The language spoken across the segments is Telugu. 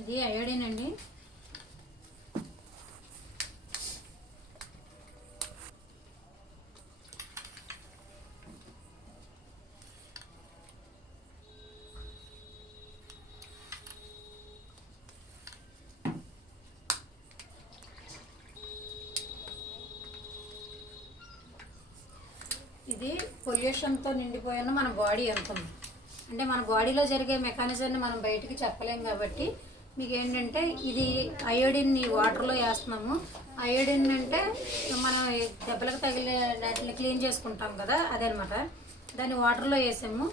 ఇది అయోడిన్ అండి. ఇది పొల్యూషన్తో నిండిపోయిన మన బాడీ ఎంత అంటే మన బాడీలో జరిగే మెకానిజంని మనం బయటికి చెప్పలేం కాబట్టి మీకు ఏంటంటే ఇది అయోడిన్ వాటర్లో వేస్తున్నాము. అయోడిన్ అంటే మనం దెబ్బలకు తగిలే వాటిని క్లీన్ చేసుకుంటాం కదా, అదనమాట. దాన్ని వాటర్లో వేసాము.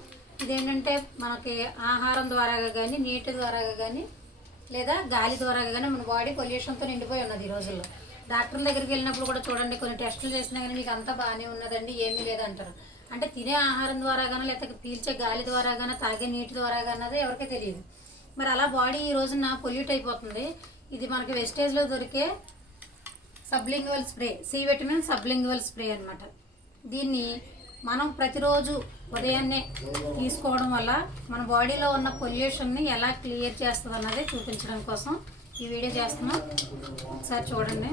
ఇదేంటంటే మనకి ఆహారం ద్వారా కానీ, నీటి ద్వారా కానీ, లేదా గాలి ద్వారా కానీ మన బాడీ పొల్యూషన్తో నిండిపోయి ఉన్నది ఈ రోజుల్లో. డాక్టర్ల దగ్గరికి వెళ్ళినప్పుడు కూడా చూడండి, కొన్ని టెస్టులు చేసినా కానీ మీకు అంతా బాగానే ఉన్నదండి, ఏమీ లేదంటారు. అంటే తినే ఆహారం ద్వారా కానీ, లేకపోతే పీల్చే గాలి ద్వారా కానీ, తాగే నీటి ద్వారా కానీ అది ఎవరికీ తెలియదు. మరి అలా బాడీ ఈ రోజున పొల్యూట్ అయిపోతుంది. ఇది మనకి వెస్టేజ్లో దొరికే sublingual spray, C vitamin sublingual spray అనమాట. దీన్ని మనం ప్రతిరోజు ఉదయాన్నే తీసుకోవడం వల్ల మన బాడీలో ఉన్న పొల్యూషన్ని ఎలా క్లియర్ చేస్తుంది అన్నది చూపించడం కోసం ఈ వీడియో చేస్తున్నాం. ఒకసారి చూడండి.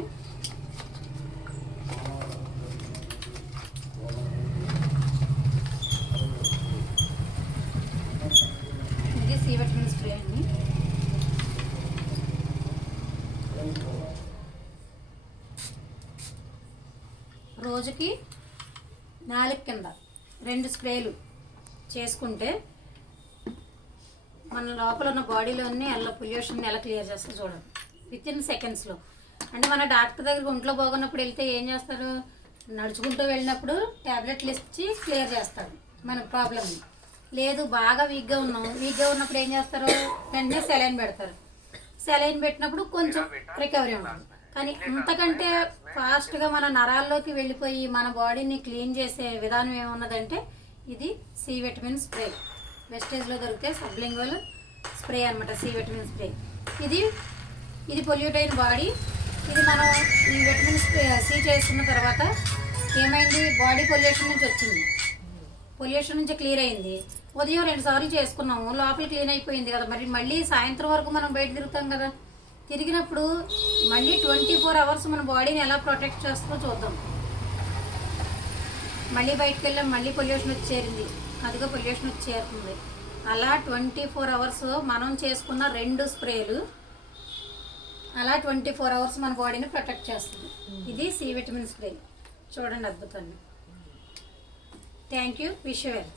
ఇది సి విటమిన్ స్ప్రే అండి. రోజుకి 4 కింద 2 స్ప్రేలు చేసుకుంటే మన లోపల ఉన్న బాడీలోని ఎలా పొల్యూషన్ ఎలా క్లియర్ చేస్తారు చూడండి, వితిన్ సెకండ్స్లో. అంటే మన డాక్టర్ దగ్గరికి ఒంట్లో బాగున్నప్పుడు వెళ్తే ఏం చేస్తారు, నడుచుకుంటూ వెళ్ళినప్పుడు ట్యాబ్లెట్లు ఇచ్చి క్లియర్ చేస్తారు మన ప్రాబ్లమ్ని. లేదు బాగా వీక్గా ఉన్నప్పుడు ఏం చేస్తారు, వెంటనే సెలైన్ పెడతారు. సెలైన్ పెట్టినప్పుడు కొంచెం రికవరీ ఉంటుంది. కానీ అంతకంటే ఫాస్ట్గా మన నరాల్లోకి వెళ్ళిపోయి మన బాడీని క్లీన్ చేసే విధానం ఏమున్నదంటే ఇది సి విటమిన్ స్ప్రే. వెస్టేజ్లో దొరికితే సబ్లింగ్వల్ స్ప్రే అనమాట, సి విటమిన్ స్ప్రే. ఇది పొల్యూట్ అయిన బాడీ. ఇది మనం ఈ విటమిన్ స్ప్రే సి చేసుకున్న తర్వాత ఏమైంది, బాడీ పొల్యూషన్ నుంచి వచ్చింది, పొల్యూషన్ నుంచి క్లియర్ అయింది. ఉదయం 2 సార్లు చేసుకున్నాము, లోపల క్లీన్ అయిపోయింది కదా. మరి మళ్ళీ సాయంత్రం వరకు మనం బయట తిరుగుతాం కదా, తిరిగినప్పుడు మళ్ళీ 24 అవర్స్ మన బాడీని ఎలా ప్రొటెక్ట్ చేస్తుందో చూద్దాం. మళ్ళీ బయటకు వెళ్ళాం, మళ్ళీ పొల్యూషన్ వచ్చి చేరింది, అదిగో పొల్యూషన్ వచ్చి చేరుతుంది. అలా 24 అవర్స్ మనం చేసుకున్న 2 స్ప్రేలు అలా 24 అవర్స్ మన బాడీని ప్రొటెక్ట్ చేస్తుంది. ఇది సి విటమిన్ స్ప్రే. చూడండి అద్భుతంగా. Thank you. Wish you well.